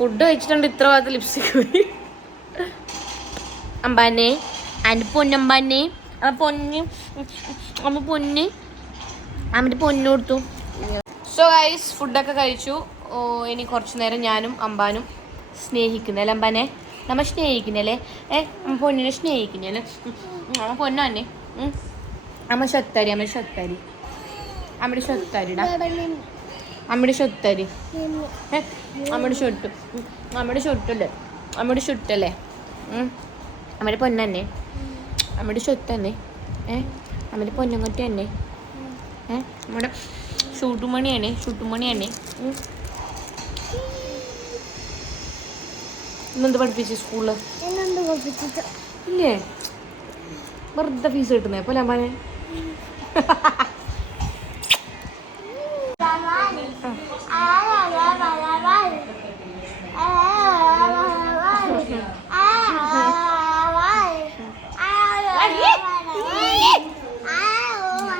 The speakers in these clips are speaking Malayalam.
ഫുഡ് കഴിച്ചിട്ടുണ്ട് ഇത്ര ഭാഗത്ത് ലിപ്സ്റ്റിക് അമ്പാനെ എന്റെ പൊന്നമ്പാനെ ആ പൊന്ന് അമ്മ പൊന്ന് അമ്മന്റെ പൊന്നു കൊടുത്തു. സോ ഗൈസ് ഫുഡൊക്കെ കഴിച്ചു. ഇനി കുറച്ചു നേരം ഞാനും അമ്പാനും സ്നേഹിക്കുന്നല്ലേ അമ്പാനെ? നമ്മ സ്നേഹിക്കുന്നല്ലേ ഏ അമ്മ പൊന്നിനെ സ്നേഹിക്കുന്നല്ലേ അമ്മ പൊന്നെ. അമ്മ ശത്താരി അമ്മ ഷൊത്തരി അമ്മയുടെ ഷൊത്തരിടാ അമ്മയുടെ ഷൊത്തരി ഏ അമ്മയുടെ ഷൊട്ടു അമ്മയുടെ ഷൊട്ടല്ലേ അമ്മയുടെ ഷൊട്ടല്ലേ. അമ്മയുടെ പൊന്നെ അമ്മയുടെ ഷൊത്തന്നെ ഏഹ് ഏ അമ്മയുടെ പൊന്നങ്ങൊറ്റ തന്നെ ഏ നമ്മുടെ ഷൂട്ടുമണിയാണ് ഷൂട്ടുമണിയാണ്. ഇന്നെന്ത് പഠിപ്പിച്ചു സ്കൂളിൽ ഇല്ലേ? വെറുതെ ഫീസ് കിട്ടുന്നേ. പോലെ അമ്മാനെ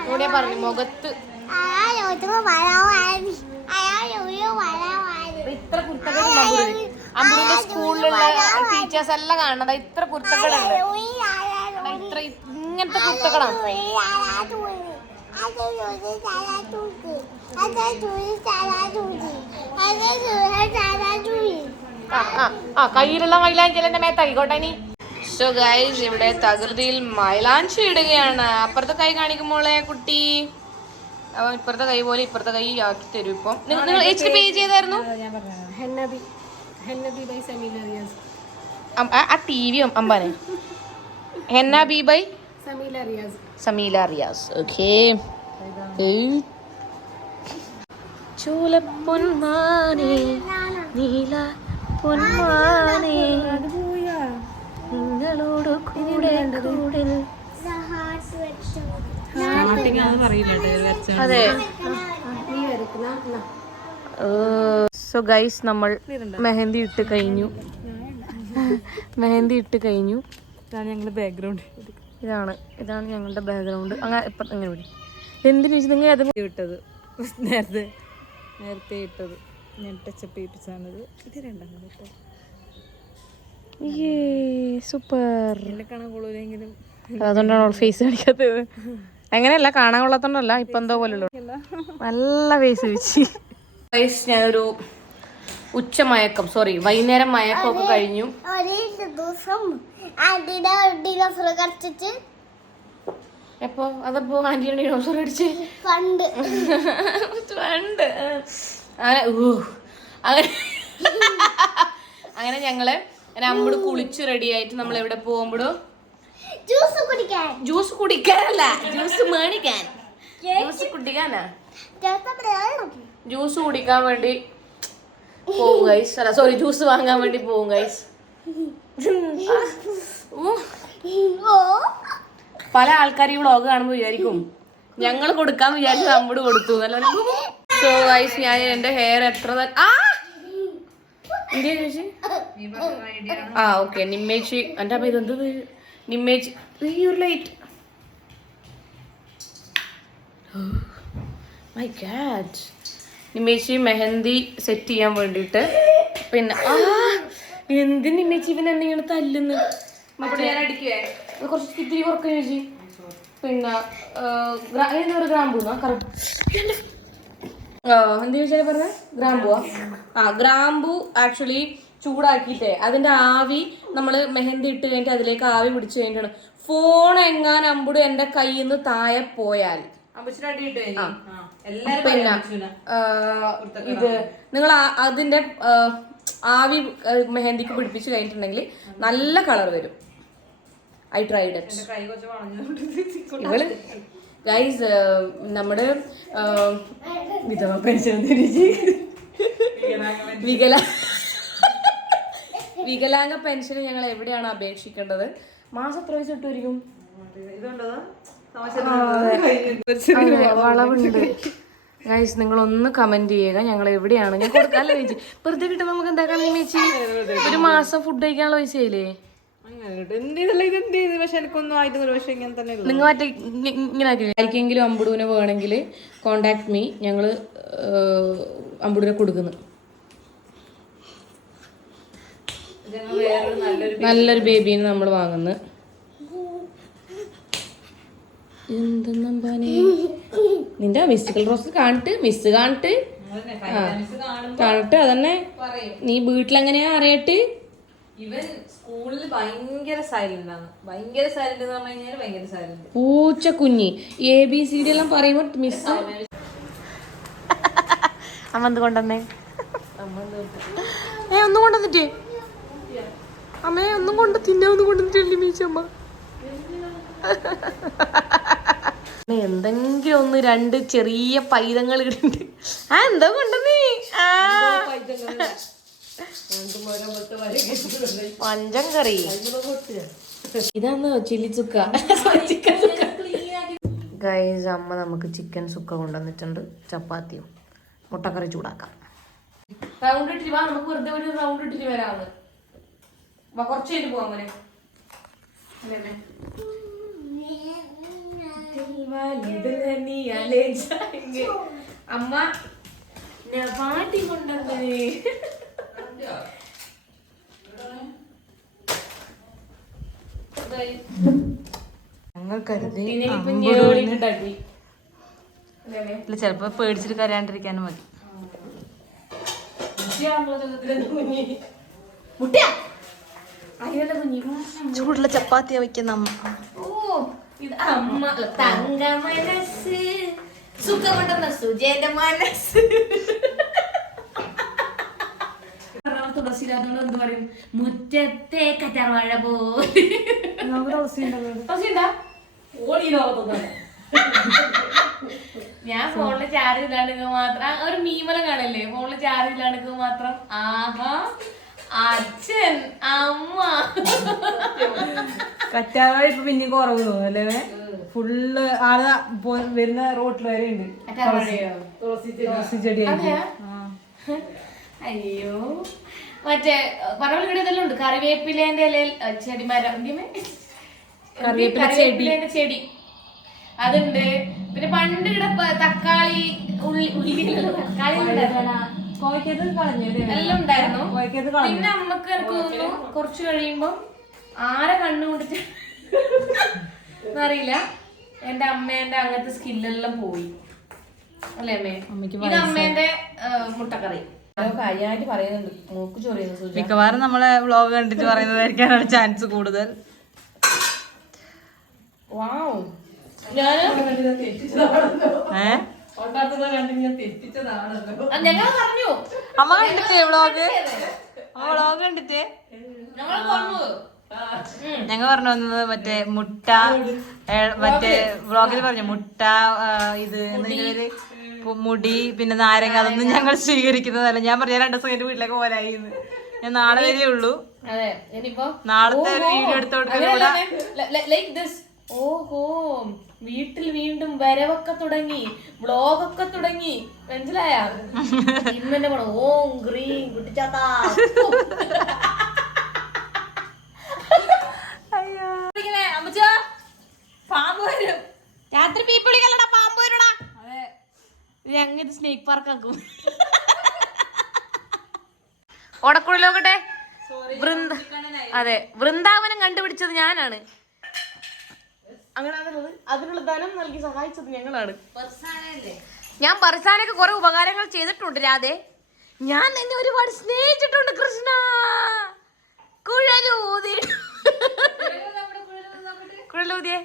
കൂടെ പറഞ്ഞു മുഖത്ത്. ഇത്ര അമ്പൂരിന്റെ സ്കൂളിലുള്ള ടീച്ചേഴ്സ് എല്ലാം കാണുന്നത് ഇത്ര കുർത്തകളുണ്ട് ഇത്ര ഇങ്ങനത്തെ കുർത്തകളാണ് ആ, കയ്യിലുള്ള മൈലാഞ്ചലിന്റെ മേത്തായിക്കോട്ടെ മേത്താക്കിക്കോട്ടെ നീ സോ ഗൈസ് ഇവിടെ തകൃതിയിൽ മൈലാഞ്ചി ഇടുകയാണ്. അപ്പുറത്തെ കൈ കാണിക്കുമ്പോളെ കുട്ടി. അവൻ ഇപ്പുറത്തെ കൈ പോലെ ഇപ്പുറത്തെ കൈ ആക്കി തരും ഇപ്പം. നിങ്ങൾ നിങ്ങൾ എച്ച് പേ ചെയ്തായിരുന്നു? ആ- ടി വി അമ്പാനെ. ഹെന്ന ബി ബൈ സമീല റിയാസ് ഓക്കേ ചോലപ്പൊന്മാനെ നീല പൊന്മാനെ. നിങ്ങളോട് കൂടെ കൂടെ അതെ സോ ഗൈസ് നമ്മൾ മെഹന്തി ഇട്ട് കഴിഞ്ഞു. മെഹന്തി ഇട്ട് കഴിഞ്ഞു. ഇതാണ് ഞങ്ങളുടെ ബാക്ക്ഗ്രൗണ്ട് ഇതാണ് ഇതാണ് ഞങ്ങളുടെ ബാക്ക്ഗ്രൗണ്ട് അങ്ങനെ ഇപ്പം ഇങ്ങനെ വിടി. എന്തിനു നിങ്ങൾ അത് ഇട്ടത്. നേരത്തെ നേരത്തെ ഇട്ടത്. ഞാൻ ടച്ചപ്പ് ചെയ്യിപ്പിച്ചാണത് ഇത് രണ്ടാമത് ഇട്ടത്. സൂപ്പർ അതുകൊണ്ടാണ് കാണാൻ ഫേസ് കാണിക്കാത്തത്. അങ്ങനെയല്ല കാണാൻ കൊള്ളാത്തോണ്ടല്ല ഇപ്പൊ എന്തോ പോലുള്ളൂ നല്ല ഫേസ് വെച്ച്. ഫേസ് ഞാനൊരു ഉച്ച മയക്കം സോറി വൈകുന്നേരം മയക്കം ഒക്കെ കഴിഞ്ഞു. ഒരേ ദിവസം എപ്പോ? അതപ്പോ ആന്റിയുടെ ഡോസർ അടിച്ച് പണ്ട്. പണ്ട്. അങ്ങനെ അങ്ങനെ ഞങ്ങൾ അങ്ങനെ അമ്മട് കുളിച്ച് റെഡി ആയിട്ട് നമ്മൾ എവിടെ പോകുമ്പോഴും ജ്യൂസ് കുടിക്കാൻ. ജ്യൂസ് കുടിക്കാനല്ല ജ്യൂസ് മേടിക്കാൻ. ജ്യൂസ് കുടിക്കാനാ? ജ്യൂസ് കുടിക്കാൻ വേണ്ടി പോവും ഗൈസ് അല്ല സോറി ജ്യൂസ് വാങ്ങാൻ വേണ്ടി പോവും ഗൈസ് പല ആൾക്കാർ ഈ വ്ളോഗ് കാണുമ്പോൾ വിചാരിക്കും ഞങ്ങൾ കൊടുക്കാൻ വിചാരിച്ചു നമ്മോട് കൊടുത്തു സോ ഗൈസ് ഞാൻ എന്റെ ഹെയർ എത്ര ആ! എന്തിനാ ചേച്ചി ആ ഓക്കെ നിമ്മേച്ചി എന്റെ അമ്മ ഇതെന്തത് നിമ്മേച്ചി ഒരു ലൈറ്റ് മൈ ഗാഡ് നിമ്മേച്ചി മെഹന്തി സെറ്റ് ചെയ്യാൻ വേണ്ടിയിട്ട് പിന്നെ ആ എന്തിന് നിമ്മേച്ചി ഇവൻ എന്നെ ഇങ്ങനെ തല്ലുന്നു? കുറച്ച് ഇത്തിരി കുറയ്ക്കാൻ ചേച്ചി പിന്നെ എന്താ ഗ്രാമ്പൂന്നാ? കറക്റ്റ് എന്ത് ചോദിച്ചാൽ പറഞ്ഞ? ഗ്രാമ്പുവാ? ആ ഗ്രാമ്പു ആക്ച്വലി ചൂടാക്കിയിട്ടേ. അതിന്റെ ആവി നമ്മൾ മെഹന്തി ഇട്ട് കഴിഞ്ഞിട്ട് അതിലേക്ക് ആവി പിടിച്ചു കഴിഞ്ഞിട്ടാണ്. ഫോൺ എങ്ങാൻ അമ്പുട് എന്റെ കയ്യിൽ നിന്ന് താഴെ പോയാൽ. പിന്നെ ഇത് നിങ്ങൾ അതിന്റെ ആവി മെഹന്തിക്ക് പിടിപ്പിച്ച് കഴിഞ്ഞിട്ടുണ്ടെങ്കിൽ നല്ല കളർ വരും. ഐ ട്രൈഡ് ഇറ്റ് ഇവൾ ഗൈസ് നമ്മുടെ ആ, വിധവ പെൻഷൻ തിരിച്ച് വികല വികലാംഗ പെൻഷന് ഞങ്ങൾ എവിടെയാണ് അപേക്ഷിക്കേണ്ടത്? മാസം എത്ര പൈസ ഇട്ടുവരിക്കും വളവുണ്ട്. ഗൈസ് നിങ്ങൾ ഒന്ന് കമന്റ് ചെയ്യുക. ഞങ്ങൾ എവിടെയാണ്? ഞാൻ കൊടുക്കാല്ലോ ചേച്ചി വെറുതെ കിട്ടുമ്പോൾ നമുക്ക് എന്താക്കാൻ ചേച്ചി ഒരു മാസം ഫുഡ് കഴിക്കാനുള്ള പൈസ നിങ്ങൾ മറ്റേ ഇങ്ങനെ? ആർക്കെങ്കിലും അമ്പുടുവിനെ വേണമെങ്കിൽ കോണ്ടാക്ട് മീ ഞങ്ങൾ അമ്പുടുവിനെ കൊടുക്കുന്നു. നല്ലൊരു നല്ലൊരു ബേബീനെ നമ്മൾ വാങ്ങുന്നു. എന്തെന്നമ്പാനെ? നിന്റെ മിസ്റ്റിക്കൽ റോസ് കാണിട്ട് മിസ് കാണിട്ട്. ആ. കാണും കാണിട്ട് അതന്നെ. പറയും. നീ വീട്ടിലെങ്ങനെയാ അറിയട്ട്? ഇവൻ സ്കൂളിൽ ഭയങ്കര സൈലന്റ് ആണ്. ഭയങ്കര സൈലന്റ് എന്ന് പറഞ്ഞു കഴിഞ്ഞാൽ ഭയങ്കര സൈലന്റ് പൂച്ച കുഞ്ഞി. എ ബി സി ഡി എല്ലാം പറയുമ്പോ മിസ് അമ്മ എന്ത് കൊണ്ടുവന്നേ? ഏ ഒന്നും കൊണ്ടുവന്നിട്ടേ അമ്മേ ഒന്നും കൊണ്ട് തിന്നെ ഒന്നും കൊണ്ടുവന്നിട്ടില്ല മീച്ചമ്മ എന്തെങ്കിലും ഒന്ന് രണ്ട് ചെറിയ പൈതങ്ങൾ ഇടുന്നുണ്ട്. ആ എന്തോ കൊണ്ടുവന്നേ? ആ. പഞ്ചം കറി ഇതാന്നോ ചില്ലി ചുക്ക? ഗൈസ് അമ്മ നമുക്ക് ചിക്കൻ സുക്ക കൊണ്ടുവന്നിട്ടുണ്ട്. ചപ്പാത്തിയും മുട്ടക്കറി ചൂടാക്കാം. റൗണ്ട് വാ നമുക്ക് വെറുതെ ഒരു റൗണ്ട് ഇട്ടിട്ട് വരാന്ന്. വാ കുറച്ച് കഴിഞ്ഞ് പോവാം മോനെ. അമ്മ പാട്ടി കൊണ്ടുവന്നേ. ഞങ്ങൾ കരുതി ഇല്ല ചിലപ്പോ പേടിച്ചിട്ട് കരയാണ്ടിരിക്കാനും മതി. ചൂടുള്ള ചപ്പാത്തിയാ വെക്കുന്ന അമ്മ. ഓ ഇത് അമ്മ തങ്ക മനസ്സ് സുഖമുണ്ടെന്ന സുജേന്റെ മനസ്സ്. തുളസിയില്ലാത്തോണ്ട് എന്ത് പറയും? മുറ്റത്തെ കറ്റാർവാഴ പോലെ? ഞാൻ ഫോണിൽ ചാർജ് ഇല്ലാണ്ട് മാത്രം ഒരു മീമല കാണല്ലേ? ഫോണിൽ ചാർജ് ഇല്ലാണ്ട് മാത്രം ആഹാ അച്ഛൻ അമ്മ. കറ്റാർവാഴ ഇപ്പൊ പിന്നെ കുറവ് തോന്നുന്നു ഫുള്ള് ആൾ പോ- വരുന്ന റോട്ടിൽ വരെ ഉണ്ട്. തുളസി ചെടി? അയ്യോ. മറ്റേ പറവലിവിടെ ഇതെല്ലാം ഉണ്ട്. കറിവേപ്പിലേന്റെ ഇലയിൽ ചെടിമരം. കറിവേപ്പിലേന്റെ ചെടി. അതുണ്ട്. പിന്നെ പണ്ട് ഇവിടെ തക്കാളി ഉള്ളി ഉള്ളി തക്കാളി എല്ലാം ഉണ്ടായിരുന്നു. പിന്നെ അമ്മയ്ക്ക് എനിക്ക് തോന്നുന്നു കുറച്ച് കഴിയുമ്പം ആരെ കണ്ണുകൊണ്ടിട്ട് എന്നറിയില്ല. എന്റെ അമ്മേന്റെ അങ്ങനത്തെ സ്കില്ലെല്ലാം പോയി. അല്ലേ അമ്മേ? ഇത് അമ്മേന്റെ മുട്ടക്കറി. കാര്യമായിട്ട് പറയുന്നുണ്ട്. മൂക്ക് ചൊറിയുന്നു മിക്കവാറും നമ്മളെ വ്ളോഗ് കണ്ടിട്ട് പറയുന്നതായിരിക്കാനാണ് ചാൻസ് കൂടുതൽ. വാവ് ആ, ഞങ്ങൾ പറഞ്ഞു. അമ്മ കണ്ടിട്ടേ വ്ളോഗ് അമ്മ വ്ളോഗ് കണ്ടിട്ടേ? ഞങ്ങൾ പറഞ്ഞു വന്നത് മറ്റേ മുട്ട മറ്റേ വ്ളോഗിൽ പറഞ്ഞു മുട്ട ഇത് പു- മുടി പിന്നെ നാരങ്ങ അതൊന്നും ഞങ്ങൾ സ്വീകരിക്കുന്നതല്ല. ഞാൻ പറഞ്ഞ രണ്ട് ദിവസം എന്റെ വീട്ടിലേക്ക് പോരായി ഞാൻ നാളെ വരെ ഉള്ളൂ നാളത്തെ ഒരു വീഡിയോ എടുത്തു കൊടുക്കുന്ന ഓഹോ വീട്ടിൽ വീണ്ടും വരവൊക്കെ തുടങ്ങി വ്ളോഗൊക്കെ തുടങ്ങി. മനസ്സിലായ? ഇന്ന് തന്നെ പോണം ഓം ഗ്രീൻ കുട്ടിച്ചാത്താ. പാമ്പ് വരും. രാത്രി പീപ്പിളികളടാ പാമ്പ് വരടാ. ഞങ്ങൾ സ്നേക്ക് പാർക്ക് ആക്കും. ഓടക്കുഴലോകട്ടെ? വൃന്ദ അതെ വൃന്ദാവനം കണ്ടുപിടിച്ചത് ഞാനാണ്. അതിനുള്ള ധനം നൽകി സഹായിച്ചത് ഞങ്ങളാണ്. ഞാൻ ബർസാനൊക്കെ കുറെ ഉപകാരങ്ങൾ ചെയ്തിട്ടുണ്ട് രാധേ. ഞാൻ നിന്നെ ഒരുപാട് സ്നേഹിച്ചിട്ടുണ്ട് കൃഷ്ണ. കുഴലൂതി കുഴലൂതിയെ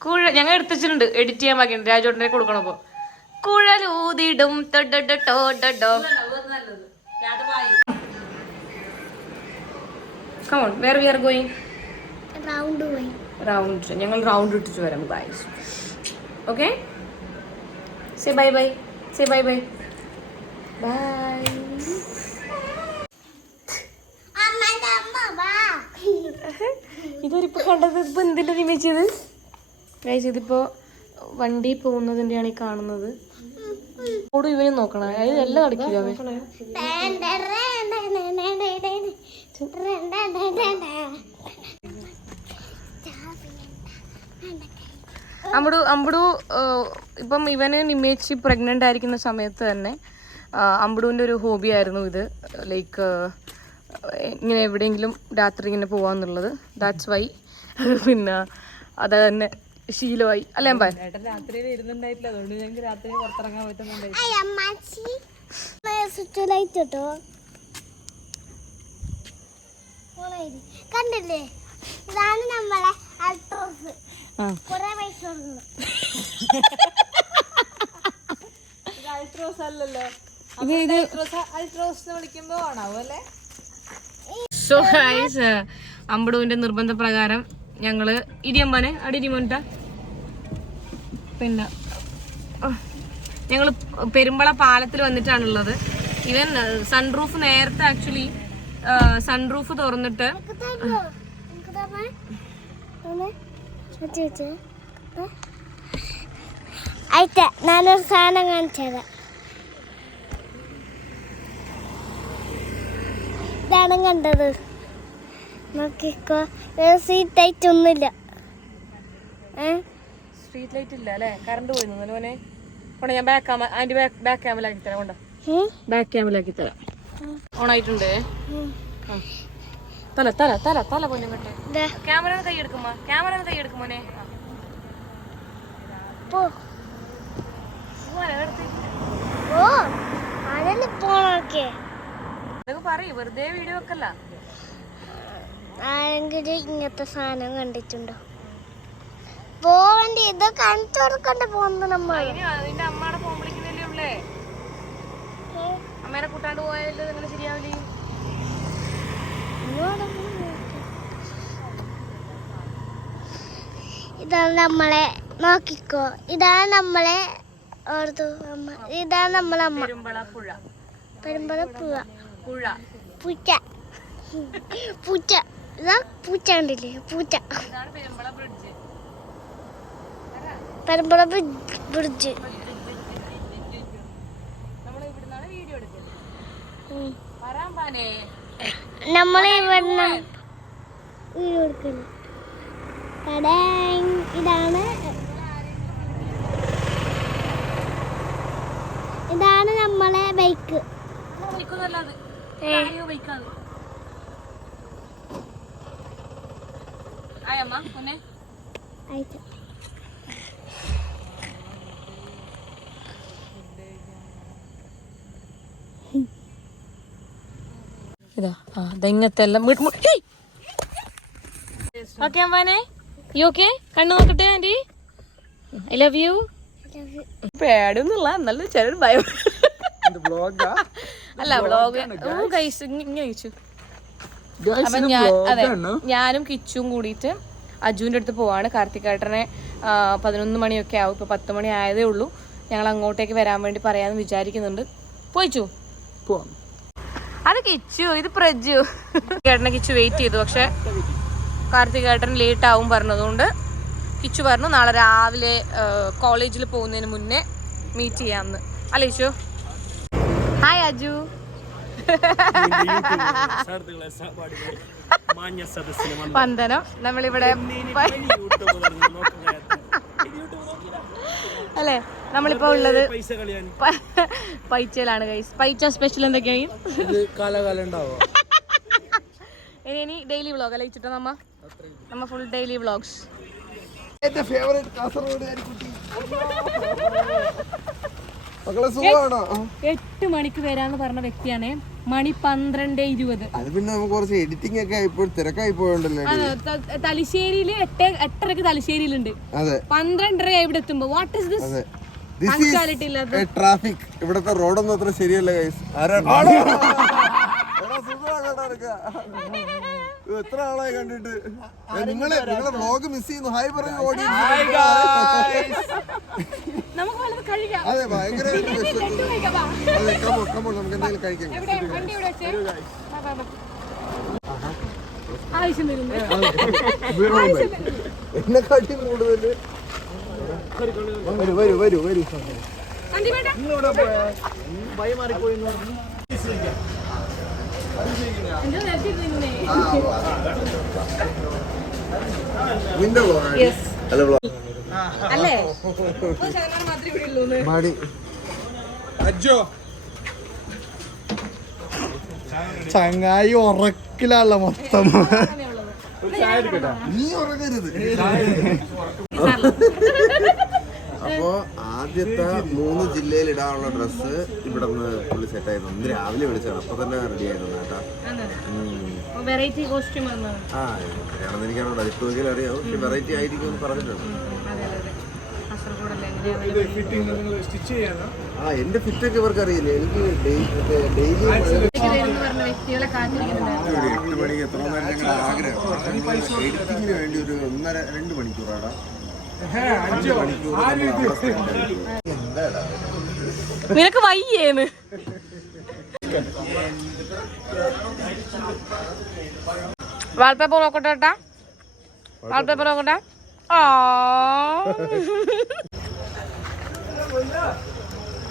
കുഴ ഞങ്ങൾ എടുത്തിട്ടുണ്ട് എഡിറ്റ് ചെയ്യാൻ ബാക്കിയുണ്ട്. രാജോട്ടനെ കൊടുക്കണം അപ്പൊ കുഴലൂതിടും? റൗണ്ട് ഞങ്ങൾ റൗണ്ട് ഇട്ടിട്ട് വരാം guys okay say bye bye say bye bye bye ഇതൊരിപ്പോ കണ്ടത് ഇപ്പൊ എന്തിന്റെ ഇമേജ് ഇത്? ഗൈസ് ഇതിപ്പോ വണ്ടി പോകുന്നതിന്റെയാണ് ഈ കാണുന്നത്. ഓടും ഇവരും നോക്കണം. അതായത് എല്ലാം അടക്കില്ല അമ്പടു അമ്പടു ഇപ്പം ഇവന് നിമേച്ച് പ്രഗ്നന്റ് ആയിരിക്കുന്ന സമയത്ത് തന്നെ അമ്പടുവിന്റെ ഒരു ഹോബി ആയിരുന്നു ഇത്. ലൈക്ക് ഇങ്ങനെ എവിടെയെങ്കിലും രാത്രി ഇങ്ങനെ പോവാന്നുള്ളത്. ദാറ്റ്സ് വൈ പിന്നെ അത് തന്നെ ശീലമായി. അല്ലേ അമ്പ? ഏട്ടൻ രാത്രി വരുന്നുണ്ടായിട്ടില്ല അതുകൊണ്ട് ഞങ്ങൾക്ക് രാത്രി പുറത്തിറങ്ങാൻ കണ്ടില്ലേ? ഇതാണ് നമ്മളെ അൾട്രോസ്. കുറെ പൈസ അൾട്രോസ് അല്ലല്ലോ. സോ ഗൈസ് അമ്പടുവിന്റെ നിർബന്ധപ്രകാരം ഞങ്ങൾ ഇടിയമ്പനെ അടിരിമോൻട്ട പിന്നെ ഞങ്ങൾ പെരുമ്പള പാലത്തിൽ വന്നിട്ടാണുള്ളത്. ഇവൻ സൺറൂഫ് നേരത്തെ ആക്ച്വലി സൺറൂഫ് തുറന്നിട്ട് ആയിട്ടെ ഞാനൊരു സാധനം കാണിച്ചു ഇതാണ് കണ്ടത്. നോക്കിക്കോ സീറ്റ് ആയിട്ടൊന്നുമില്ല ഏ? സ്ട്രീറ്റ് ലൈറ്റ് ഇല്ല അല്ലേ? കറണ്ട് പോയി മോനെ. കൊണ്ട് ഞാൻ ബാക്ക് ക്യാമ അതിന്റെ ബാക്ക് ബാക്ക് ക്യാമലാക്കി തരാം കൊണ്ട. ബാക്ക് ക്യാമിലാക്കി തരാം. ഓണായിട്ടുണ്ട്. തല തല തല തല പോയി കട്ടെ ക്യാമറ കൈ എടുക്കുമ്പോ ക്യാമറ കൈ എടുക്കുമോനെ പറയ് വെറുതെ വീഡിയോ വെക്കല്ല. ആരെങ്കിലും ഇങ്ങനത്തെ സാധനം കണ്ടിട്ടുണ്ടോ? പോവണ്ട ഇത് കാണിച്ചു കൊടുക്കണ്ട പോകുന്നു നമ്മൾ അതിന്റെ അമ്മയുടെ ഫോൺ വിളിക്കുന്നല്ലേ ഉള്ളേ? അമ്മേനെ കൂട്ടാണ്ട് പോയാലും നിങ്ങൾ ശരിയാവില്ലേ ഇതാണ് നമ്മളെ നോക്കിക്കോ. ഇതാണ് നമ്മളെ ഓർത്തു അമ്മ. ഇതാണ് നമ്മളെ അമ്മ. പെരുമ്പള പുഴ. പുഴ. പുഴ. പൂച്ച. പൂച്ച. ഇതാ പൂച്ച കണ്ടില്ലേ? പൂച്ച. ഇതാണ് പെരുമ്പള ബ്രിഡ്ജ് നമ്മൾ വീഡിയോ. ഇതാണ്. ഇതാണ് നമ്മളെ ബൈക്ക് ബൈക്കാണ് ആയമ്മ പൊന്നെ ആയിട്ട് ഇതാ. ആ ദങ്ങത്തെ എല്ലാം ഓക്കെ അമ്പാനെ യു ഓക്കെ കണ്ണു നോക്കട്ടെ ആന്റി? ഐ ലവ് യു പേടിയൊന്നുമില്ല എന്നാലും ചെറിയൊരു ഭയം. അല്ല വ്ളോഗ് ഓ ഗൈസ് ഇങ്ങനെ ചോദിച്ചു അപ്പൊ ഞാൻ അതെ ഞാനും കിച്ചും കൂടിയിട്ട് അജുവിന്റെ അടുത്ത് പോവാണ്. കാർത്തികേട്ടനെ പതിനൊന്ന് മണിയൊക്കെ ആവും. ഇപ്പൊ പത്ത് മണി ആയതേ ഉള്ളൂ. ഞങ്ങൾ അങ്ങോട്ടേക്ക് വരാൻ വേണ്ടി പറയാന്ന് വിചാരിക്കുന്നുണ്ട്. പോയിച്ചു? അത് കിച്ചു ഇത് പ്രജു. ഏട്ടനെ കിച്ചു വെയിറ്റ് ചെയ്തു. പക്ഷെ കാർത്തികേട്ടൻ ലേറ്റ് ആവും പറഞ്ഞതുകൊണ്ട് കിച്ചു പറഞ്ഞു നാളെ രാവിലെ കോളേജിൽ പോകുന്നതിന് മുന്നേ മീറ്റ് ചെയ്യാമെന്ന് അല്ലേ കിച്ചു? ഹായ് അജു. വന്ദനം. നമ്മളിവിടെ അല്ലേ? നമ്മളിപ്പോ ഉള്ളത് പൈച്ചയിലാണ് ഗൈസ് പൈച്ച സ്പെഷ്യൽ എന്തൊക്കെയാണ് ഇത് കാലകാലം ഉണ്ടാവോ? ഇനി ഇനി ഡെയിലി വ്ളോഗ് അല്ലേ ഇച്ചിട്ട് നമ്മ? നമ്മ ഫുൾ ഡെയിലി വ്ളോഗ്സ് എന്റെ ഫേവറേറ്റ് കാസർഗോഡ് എട്ട് മണിക്ക് വരാന്ന് പറഞ്ഞ വ്യക്തിയാണ് മണി പന്ത്രണ്ട് ഇരുപത്. അത് പിന്നെ നമുക്ക് കുറച്ച് എഡിറ്റിംഗ് ഒക്കെ ആയിപ്പോൾ തിരക്കായി പോയോണ്ടല്ലോ തലശ്ശേരിയിൽ എട്ട് എട്ടരക്ക് തലശ്ശേരിയിലുണ്ട്. അതെ. പന്ത്രണ്ടര ഇവിടെ എത്തുമ്പോ. വാട്ട് ഇസ് ദിസ് ട്രാഫിക് ഇവിടത്തെ റോഡൊന്നും അത്ര ശരിയല്ല ഗൈസ് ആരാണ് എത്ര ആളായി കണ്ടിട്ട്? നിങ്ങൾ നിങ്ങളെ വ്ലോഗ് മിസ് ചെയ്യുന്നു. ഹായ് പറഞ്ഞു ഓഡിയൻസ് അതെ ഭയങ്കര. അതെ കമോ കമോ നമുക്ക് എന്തെങ്കിലും കഴിക്കാം എവിടെ വണ്ടി ഇവിടെ വെച്ചേ. വാ, വാ, വാ. ആവശ്യം വരുന്നു എന്നെക്കാട്ടി കൂടുതൽ വരൂ വരൂ വരൂ വരൂ? നിന്റെ Yes. അല്ല? മടി. അജ്ജോ. ചങ്ങായി ഉറക്കിലല്ല മൊത്തം. നീ ഉറങ്ങരുത്. അപ്പോ ആദ്യത്തെ മൂന്ന് ജില്ലയിൽ ഇടാനുള്ള ഡ്രസ്സ് ഇവിടെ നിന്ന് പുള്ളി സെറ്റ് ആയിരുന്നു. ഇന്ന് രാവിലെ വിളിച്ചാണ് അപ്പൊ തന്നെ റെഡി ആയിരുന്നു കേട്ടാ. വെറൈറ്റി കോസ്റ്റ്യൂം ആണ് ആ എങ്ങനെയാണെന്ന് എനിക്കറിയാം അറിയാം പക്ഷെ വെറൈറ്റി ആയിരിക്കും എന്ന് പറഞ്ഞിട്ടുണ്ട്. സ്റ്റിച്ച് ചെയ്യാനാ? ആ എന്റെ ഫിറ്റ് ഒക്കെ ഇവർക്ക് അറിയില്ല എനിക്ക് ഡെയിലി വ്യക്തികളെ ഒരു എട്ട് മണിക്ക് എത്ര നേരം ഞങ്ങളുടെ ആഗ്രഹം. എഡിറ്റിങ്ങിന് വേണ്ടി ഒരു ഒന്നര രണ്ട് മണിക്കൂറാടാ. അഞ്ചോ? എന്താടാ? നിനക്ക് വയ്യേന്ന്. വാൾപേപ്പർ നോക്കട്ടെ ഏട്ടാ. വാൾപേപ്പർ നോക്കട്ടെ. ആ.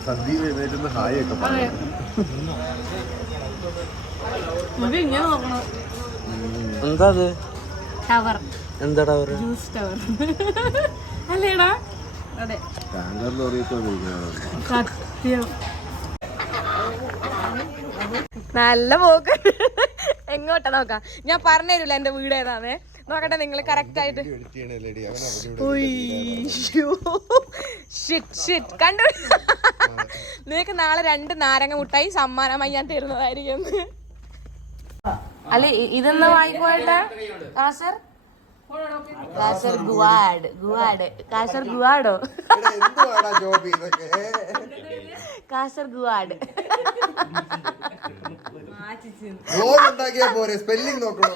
സദ്യ എഴുന്നേറ്റുന്ന ഹായ് ഒക്കെ പറഞ്ഞു. ഇത് എന്താ അത്? ടവർ എന്താടാ പറയാ ജ്യൂസ് ടവർ അല്ലേടാ? അതെ. ടാങ്കർ ലോറിയൊക്കെ സത്യം. നല്ല പോക്ക്. എങ്ങോട്ടാ നോക്കാം. ഞാൻ പറഞ്ഞുതരില്ല എന്റെ വീട് ഏതാന്ന്. നോക്കട്ടെ നിങ്ങൾ കറക്റ്റ് ആയിട്ട്. ഷിറ്റ് ഷിറ്റ് കണ്ടു? നിങ്ങൾക്ക് നാളെ രണ്ട് നാരങ്ങ മുട്ടായി സമ്മാനമായി ഞാൻ തരുന്നതായിരിക്കും അല്ലെ ഇതെന്ന് വായിക്കോട്ടെ കാസർ കാസർ ഗുവാഡ് ഗുവാഡ്. കാസർഗുവാഡ്? ഗുവാഡ് ഉണ്ടാക്കിയാ പോരെ. സ്പെല്ലിംഗ് നോക്കണോ.